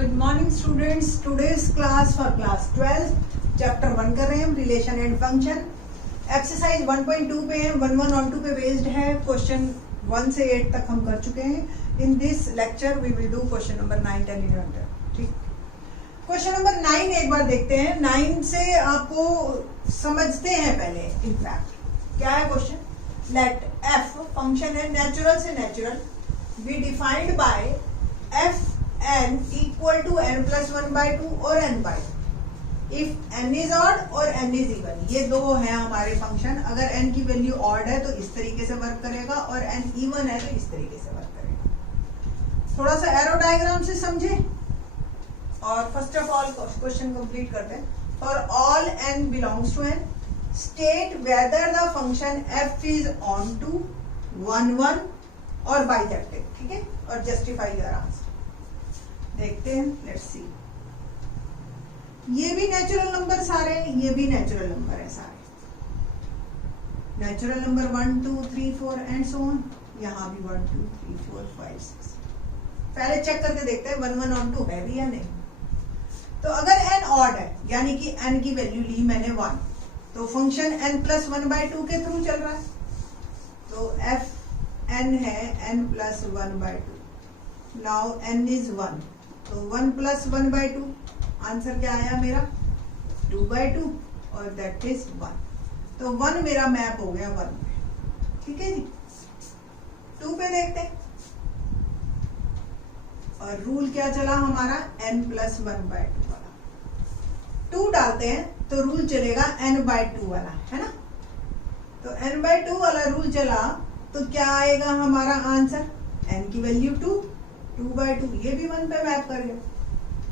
Good morning students, today's class for class 12 chapter 1 कर रहे हैं हम, रिलेशन एंड फंक्शन। एक्सरसाइज 1.2 पे है, 1 on 2 पे बेस्ड है। क्वेश्चन 1 से 8 तक हम कर चुके हैं। In this lecture we will do question number 9, 10, 11। ठीक, क्वेश्चन नंबर 9 एक बार देखते हैं। 9 से आपको समझते हैं पहले। इनफैक्ट क्या है क्वेश्चन? लेट एफ फंक्शन है नेचुरल से natural be defined by F n equal to n plus 1/2 और n by 2 if n is odd और n is even। ये दो है हमारे फंक्शन। अगर n की वैल्यू ऑड है तो इस तरीके से वर्क करेगा और n इवन है तो इस तरीके से वर्क करेगा। थोड़ा सा एरो डायग्राम से समझे और first of all question complete करते हैं। For all n belongs to n state whether the function f is on to 1 1 और bijective। ठीक है, और जस्टिफाई योर आंसर। देखते हैं, लेट्स सी। ये भी नेचुरल नंबर सारे, ये भी नेचुरल नंबर है सारे। Natural number 1 2 3 4 and so on. यहाँ भी 1 2 3 4 5 6। पहले चेक करके देखते हैं 1 1 on 2 है भी या नहीं। तो अगर n ऑड है यानी कि n की वैल्यू ली मैंने 1, तो फंक्शन n plus 1/2 के थ्रू चल रहा है। तो f n है n plus 1/2। Now n is 1, तो 1 plus 1/2 आंसर क्या आया मेरा? 2/2 और दैट इज 1। तो 1 मेरा मैप हो गया 1 पे। ठीक है जी। 2 पे देखते हैं और रूल क्या चला हमारा? n plus 1/2 वाला। 2 डालते हैं तो रूल चलेगा n/2 वाला, है ना। तो n/2 वाला रूल चला तो क्या आएगा हमारा आंसर? n की वैल्यू 2, 2/2। ये भी 1 पे मैप कर गया।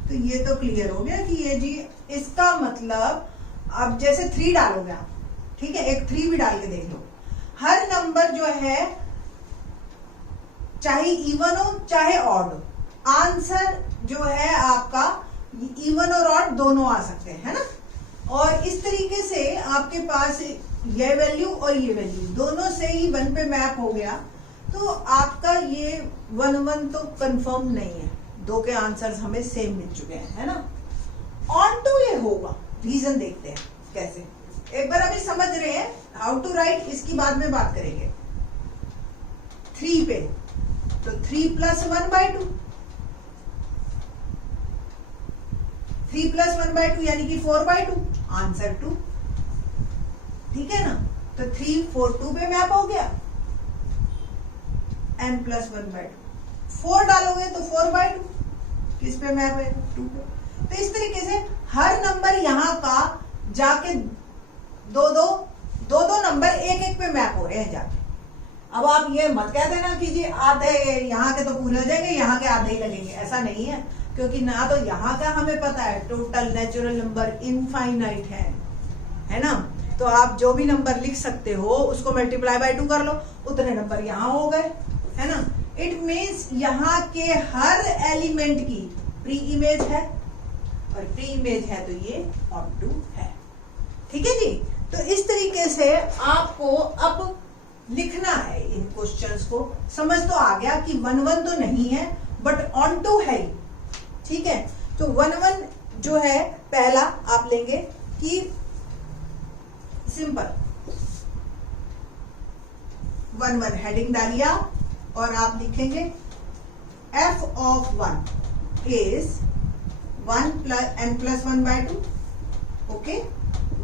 तो ये तो क्लियर हो गया कि ये जी, इसका मतलब अब जैसे 3 डालोगे आप, ठीक है, एक 3 भी डाल के देख लो। हर नंबर जो है चाहे इवन हो चाहे ऑड हो, आंसर जो है आपका इवन और ऑड दोनों आ सकते हैं, है ना। और इस तरीके से आपके पास ये वैल्यू और ये वैल्यू दोनों से ही 1 पे मैप हो गया। तो आपका ये 1 1 तो कंफर्म नहीं है। 2 के आंसर्स हमें सेम मिल चुके हैं, है ना। ऑन टू ये होगा, रीजन देखते हैं कैसे। एक बार अभी समझ रहे हैं हाउ टू राइट, इसकी बाद में बात करेंगे। 3 पे तो 3 plus 1/2, 3 plus 1/2 यानी कि 4/2, आंसर 2। ठीक है ना। तो 3 4 2 पे मैप हो गया, n plus 1/2। 4 डालोगे तो 4/2 किस पे मैप है? 2 पे। तो इस तरीके से हर नंबर यहाँ का जाके दो नंबर एक पे मैप हो रहे हैं जाके। अब आप ये मत कह देना कि जी आधे यहाँ के तो पूरे हो जाएंगे, यहाँ के आधे ही लगेंगे। ऐसा नहीं है, क्योंकि ना तो यहाँ का हमें पता है टोटल नेचुरल नंबर इनफाइनाइट है ना। तो आप जो भी नंबर लिख सकते हो उसको मल्टीप्लाई बाय 2 कर लो, उतने नंबर यहाँ हो गए, है ना। इट मीन्स यहाँ के हर एलिमेंट की प्री इमेज है, और प्री इमेज है तो ये ऑन टू है। ठीक है जी। तो इस तरीके से आपको अब लिखना है इन क्वेश्चंस को। समझ तो आ गया कि 1 1 तो नहीं है बट ऑन टू है। ठीक है। तो 1 1 जो है पहला आप लेंगे कि सिंपल 1 1 हेडिंग डालिए और आप लिखेंगे f of 1 is 1 plus n plus 1/2। Okay,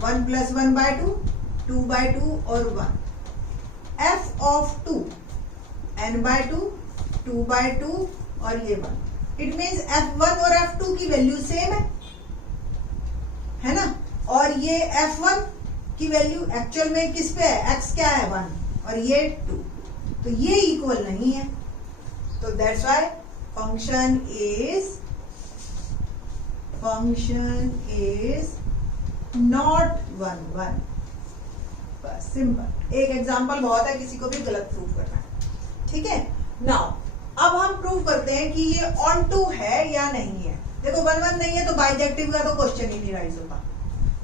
1 plus 1/2, 2/2 और 1। f of 2 n/2, 2/2 और ये 1। इट मीन्स f1 और f2 की वैल्यू सेम है ना। और ये f1 की वैल्यू एक्चुअल में किस पे है? x क्या है? 1 और ये 2। तो ये इक्वल नहीं है। तो that's why function is not 1 1। बस सिंपल। एक एग्जांपल बहुत है, किसी को भी गलत प्रूव करना है। ठीक है। नाउ अब हम प्रूव करते हैं कि ये ऑन टू है या नहीं है। देखो 1 1 नहीं है तो बाइजेक्टिव का तो क्वेश्चन ही नहीं राइज होगा।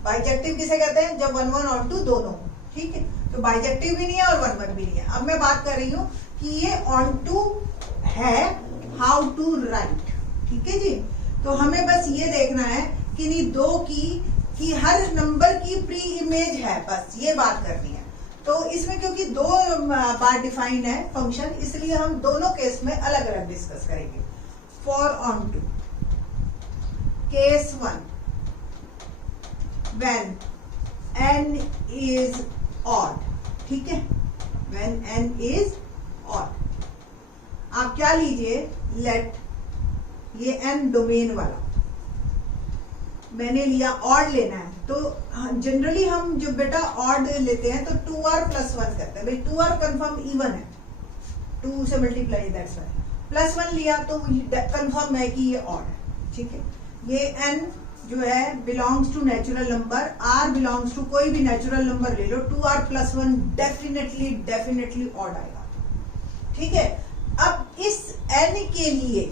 बाइजेक्टिव किसे कहते हैं? जब 1 1 ऑन टू दोनों। ठीक है। तो बाइजेक्टिव भी नहीं है और 1 1 भी नहीं है। अब मैं बात कर रही हूं कि ये ऑन टू है, हाउ टू राइट। ठीक है जी। तो हमें बस ये देखना है कि नहीं दो की हर नंबर की प्री इमेज है, बस ये बात करनी है। तो इसमें क्योंकि दो बार डिफाइन है फंक्शन, इसलिए हम दोनों केस में अलग अलग डिस्कस करेंगे। For onto case 1 when n is odd, ठीक है, व्हेन n इज ऑड आप क्या लीजिए, लेट ये n डोमेन वाला मैंने लिया, ऑड लेना है। तो जनरली हम जो बेटा ऑड लेते हैं तो 2r + 1 करते हैं, भाई 2r कंफर्म इवन है, 2 से मल्टीप्लाई, दैट्स व्हाई +1 लिया तो कंफर्म है कि ये ऑड है, ठीक है। ये n जो है belongs to natural number, r belongs to कोई भी नेचुरल नंबर ले लो, 2r + 1 डेफिनेटली ऑड आएगा, ठीक है। अब इस n के लिए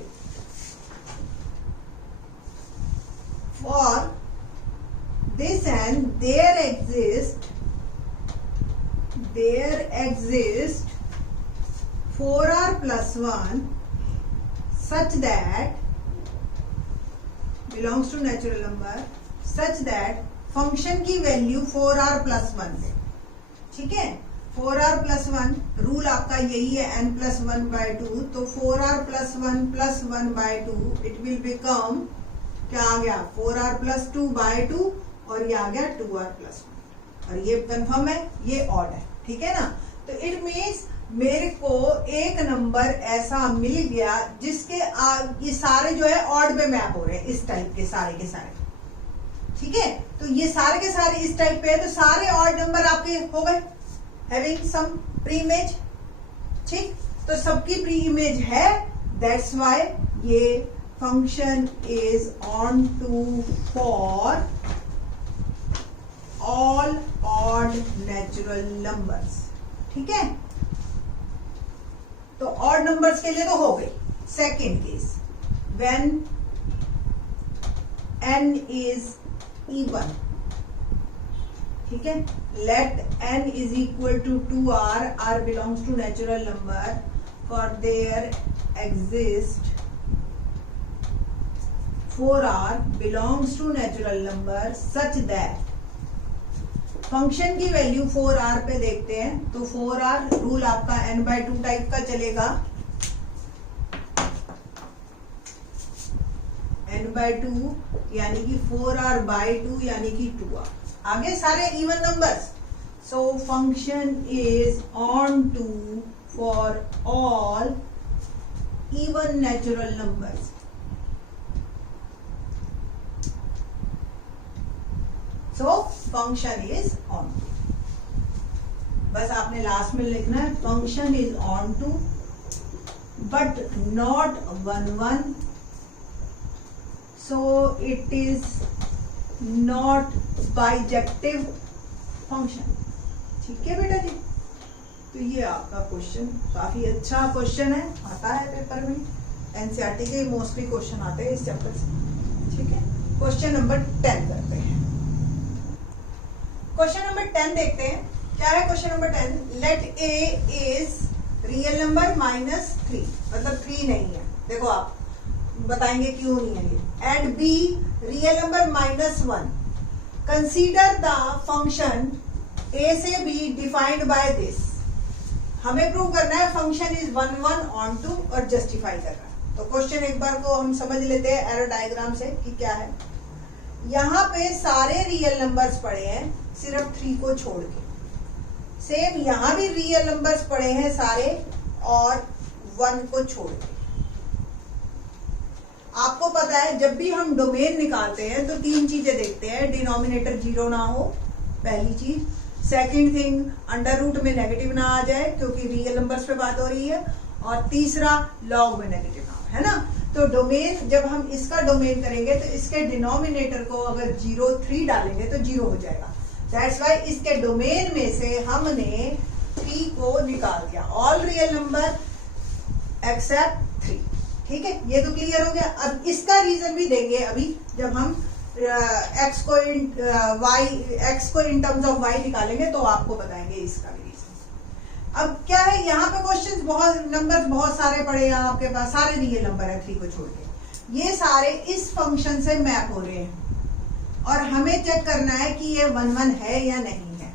for this n there exists 4r + 1 such that belongs to natural number such that function की वैल्यू 4r + 1 है, ठीक है। 4r + 1 रूल आपका यही है, n + 1/2, तो 4r + 1 + 1/2 इट विल बिकम क्या आ गया, 4r + 2/2 और ये आ गया 2r + 1 और ये कंफर्म है, ये ऑड है, ठीक है ना। तो इट मीन्स मेरे को एक नंबर ऐसा मिल गया जिसके ये सारे जो है ऑड में मैप हो रहे हैं, इस टाइप के सारे, ठीक है। तो ये सारे के सारे इस टाइप पे है, तो सारे ऑड नंबर आपके हो गए हैविंग सम प्री इमेज, ठीक। तो सबकी प्री इमेज है, दैट्स व्हाई ये function is onto for all odd natural numbers, ठीक है। तो odd numbers के लिए तो हो गई। Second case when n is even, ठीक है, let n is equal to 2r, r belongs to natural number, for there exist 4r belongs to natural number such that function की वैल्यू 4r पे देखते हैं, तो 4r रूल आपका n/2 type का चलेगा, n/2 यानी कि 4r/2 यानी कि 2r, आगे सारे even numbers. So function is onto for all even natural numbers. So function is on to, बस आपने लास्ट में लिखना है function is on to but not 1 so it is not bijective function, ठीक है बेटा जी। तो ये आपका क्वेश्चन काफी अच्छा क्वेश्चन है, आता है पेपर में, एनसीईआरटी के मोस्टली क्वेश्चन आते हैं इस चैप्टर से, ठीक है। क्वेश्चन नंबर 10 करते हैं। क्वेश्चन नंबर 10 देखते हैं, क्या है question number 10, let a is real number -3, मतलब 3 नहीं है, देखो आप बताएंगे क्यों नहीं है ये, and b real number -1, consider the function a से b डिफाइंड बाय दिस। हमें प्रूव करना है फंक्शन इज 1 1 ऑन टू और जस्टिफाई करना है। तो क्वेश्चन एक बार को हम समझ लेते हैं एरर डायग्राम से कि क्या है। यहाँ पे सारे रियल नंबर्स पड़े हैं सिर्फ 3 को छोड़ के, सेम यहाँ भी रियल नंबर्स पड़े हैं सारे और 1 को छोड़ के। आपको पता है जब भी हम डोमेन निकालते हैं तो 3 चीजें देखते हैं, डिनोमिनेटर 0 ना हो, पहली चीज, सेकंड थिंग अंडर रूट में नेगेटिव ना आ जाए क्योंकि रियल नंबर्स पे बात हो रही है, और तीसरा लॉग में नेगेटिव ना हो, है ना। तो डोमेन जब हम इसका डोमेन करेंगे तो इसके डिनोमिनेटर को अगर 0 3 डालेंगे तो 0 हो जाएगा, दैट्स व्हाई इसके डोमेन में से हमने 3 को निकाल दिया, ऑल रियल नंबर एक्सेप्ट 3, ठीक है। ये तो क्लियर हो गया। अब इसका रीजन भी देंगे अभी जब हम x को इन टर्म्स ऑफ y निकालेंगे तो आपको बताएंगे इसका भी रीजन। अब क्या है, यहाँ पे क्वेश्चंस बहुत सारे पड़े हैं आपके पास, सारे रियल नंबर है 3 को छोड़ के, ये सारे इस फंक्शन से मैप हो रहे हैं और हमें चेक करना है कि ये 1 1 है या नहीं है।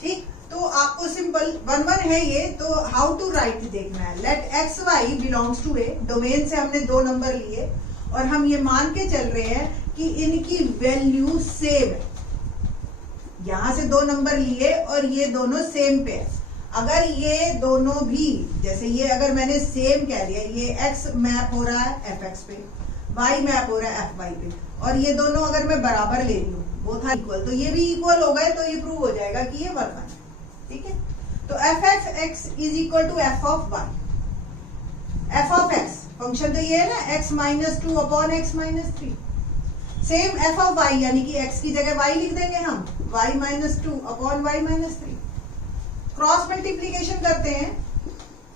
ठीक, तो आपको सिंपल 1 1 है ये, तो हाउ टू राइट देखना है। Let x y belongs to A, domain से हमने 2 नंबर लिए और हम ये मान के चल रहे हैं कि इनकी वैल्यू सेम है। यहां से 2 नंबर लिए और ये दोनों सेम पे है। अगर ये दोनों भी, जैसे ये अगर मैंने सेम कह दिया, ये x मैप हो रहा है एफ एक्स पे, y मैप हो रहा है एफ वाई पे, और ये दोनों अगर मैं बराबर ले रही हूँ, वो था इक्वल, तो ये भी इक्वल हो गए, तो ये प्रूव हो जाएगा कि ये 1 1 है। ठीक है, तो f x x is equal to f of y. F of x function तो ये है ना, x minus 2 upon x minus 3। Same f of y, यानी कि x की जगह y लिख देंगे हम, y minus 2 upon y minus 3। Cross multiplication करते हैं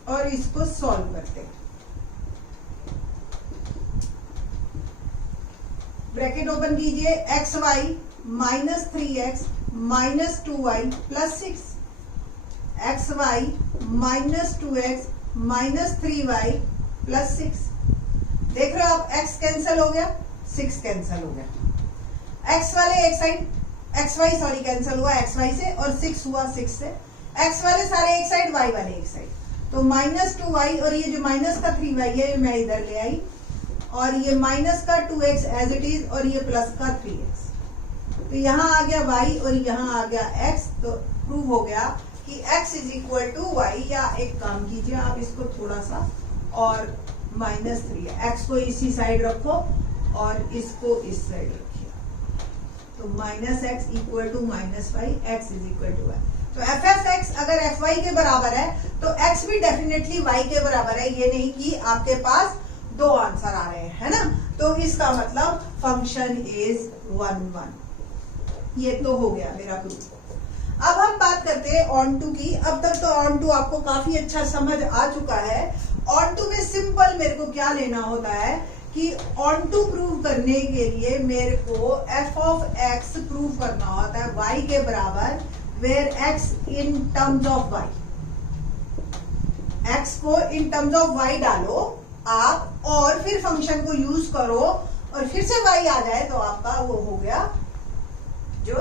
और इसको सॉल्व करते हैं। ब्रैकेट ओपन कीजिए, x y minus 3x minus 2y plus 6, x y minus 2x minus 3y plus 6। देख रहे हो आप, x कैंसिल हो गया, 6 कैंसिल हो गया। x वाले एक side, x y sorry cancel हुआ एक्स वाई से, और 6 हुआ 6 से। x वाले सारे एक साइड, y वाले एक साइड, तो माइनस 2y, और ये जो माइनस का 3y है मैं इधर ले आई, और ये माइनस का 2x एज इट इज, और ये प्लस का 3x। तो यहाँ आ गया y और यहाँ आ गया x, तो प्रूव हो गया कि x is equal to y. या एक काम कीजिए आप, इसको थोड़ा सा और माइनस 3 है, x को इसी साइड रखो और इसको इस साइड रखिए, तो minus x equal to minus y, x is equal to y. तो एफ एफ एक्स अगर एफ वाई के बराबर है तो एक्स भी डेफिनेटली वाई के बराबर है। ये नहीं कि आपके पास 2 आंसर आ रहे हैं, है ना। तो इसका मतलब फंक्शन इज 1 1। ये तो हो गया मेरा प्रूफ। अब हम बात करते हैं ऑन टू की। अब तक तो ऑन टू आपको काफी अच्छा समझ आ चुका है। ऑन टू में सिंपल मेरे को क्या लेना होता है कि ऑन टू प्रूव करने के लिए मेरे को एफ ऑफ एक्स प्रूव करना होता है वाई के बराबर, where x in terms of y। x को इन टर्म्स ऑफ y डालो आप, और फिर फंक्शन को यूज करो, और फिर से y आ जाए, तो आपका वो हो गया जो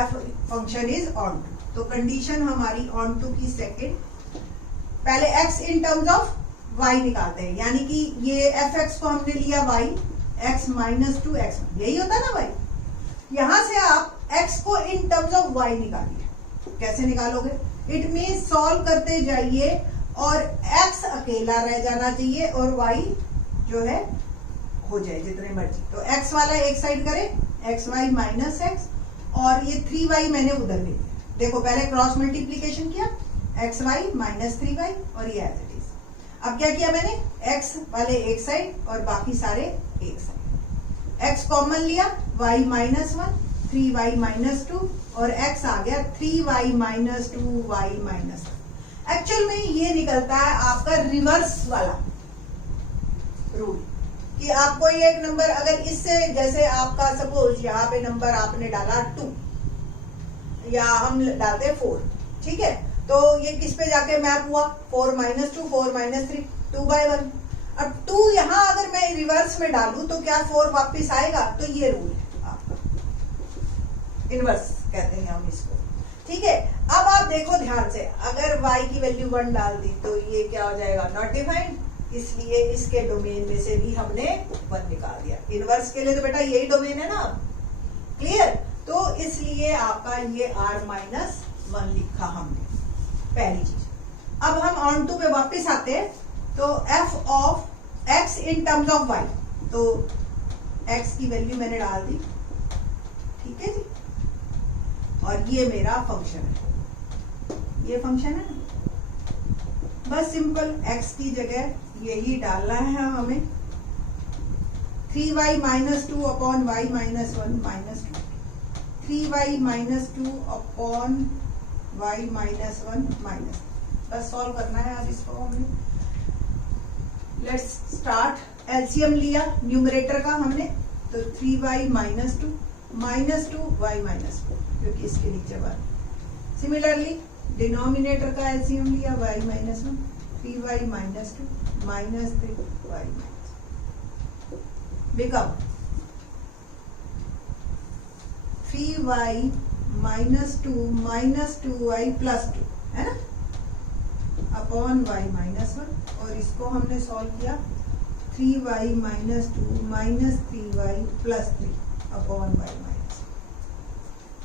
f function is onto. तो कंडीशन हमारी ऑन टू की सेकंड, पहले x in terms of y निकालते हैं, यानी कि ये fx को हमने लिया y, x माइनस 2 x, यही होता है ना y। यहां से आप x को इन टर्म्स ऑफ y निकालिए। कैसे निकालोगे? इट मीन सॉल्व करते जाइए और x अकेला रह जाना चाहिए और y जो है हो जाए जितने मर्जी। तो x वाला एक साइड करें, एक्स वाई माइनस एक्स, और ये 3y मैंने उधर ले लिया। देखो पहले क्रॉस मल्टीप्लीकेशन किया, एक्स वाई माइनस 3y, और ये एज इट इज। अब क्या किया मैंने, x वाले एक साइड और बाकी सारे एक साइड। x कॉमन लिया, y माइनस 1, 3y माइनस 2, और x आ गया 3y minus 2y minus. Actual में ये निकलता है आपका रिवर्स वाला रूल, कि आपको ये एक नंबर अगर इससे, जैसे आपका सपोज यहाँ पे नंबर आपने डाला 2, या हम डालते 4, ठीक है, तो ये किस पे जाके मैप हुआ, 4 माइनस 2, 4 माइनस 3, 2/1। अब 2 यहाँ अगर मैं रिवर्स में डालूं तो क्या 4 वापिस आएगा? तो ये रूल है आपका, इनवर्स कहते हैं हम इसको, ठीक है। अब आप देखो ध्यान से, अगर y की वैल्यू 1 डाल दी तो ये क्या हो जाएगा, नॉट डिफाइंड, इसलिए इसके डोमेन में से भी हमने 1 निकाल दिया। इनवर्स के लिए तो बेटा यही डोमेन है ना, क्लियर। तो इसलिए आपका ये r-1 लिखा हमने, पहली चीज। अब हम ऑन टू पे वापस आते हैं, तो f of x in terms of y, तो x की वैल्यू मैंने डाल दी, ठीक है जी, और ये मेरा फंक्शन है, ये फंक्शन है ना। बस सिंपल x की जगह यही डालना है हमें, 3y minus 2 upon y minus 1 minus 2, 3y minus 2 upon y minus 1 minus. बस सॉल्व करना है अब इसको हमने। Let's start. एलसीएम लिया न्यूमरेटर का हमने, तो 3y minus 2 minus 2y minus 4, क्योंकि इसके नीचे 1। सिमिलरली डिनोमिनेटर का एलसीएम लिया, y minus 1, 3y minus 2 minus 3y minus. Become 3y minus 2y plus 2 है ना अपॉन y माइनस 1, और इसको हमने सॉल्व किया 3y minus 2 minus 3y plus 3 upon y minus,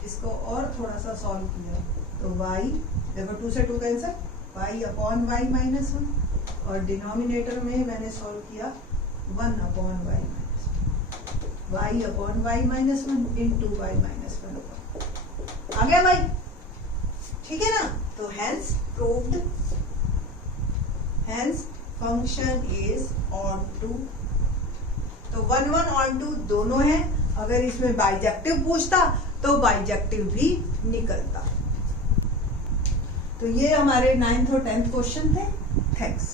इसको और थोड़ा सा सॉल्व किया तो y, देखो 2 से 2 cancel, y upon y minus 1, और डिनोमिनेटर में मैंने सॉल्व किया 1 upon y minus 1, y upon y minus 1 into y minus 1 upon, आ गया भाई, ठीक है ना। तो hence proved, hence function is onto, तो 1 1 ऑन टू दोनों है। अगर इसमें बाइजेक्टिव पूछता तो बाइजेक्टिव भी निकलता। तो ये हमारे 9th और 10th क्वेश्चन थे। थैंक्स।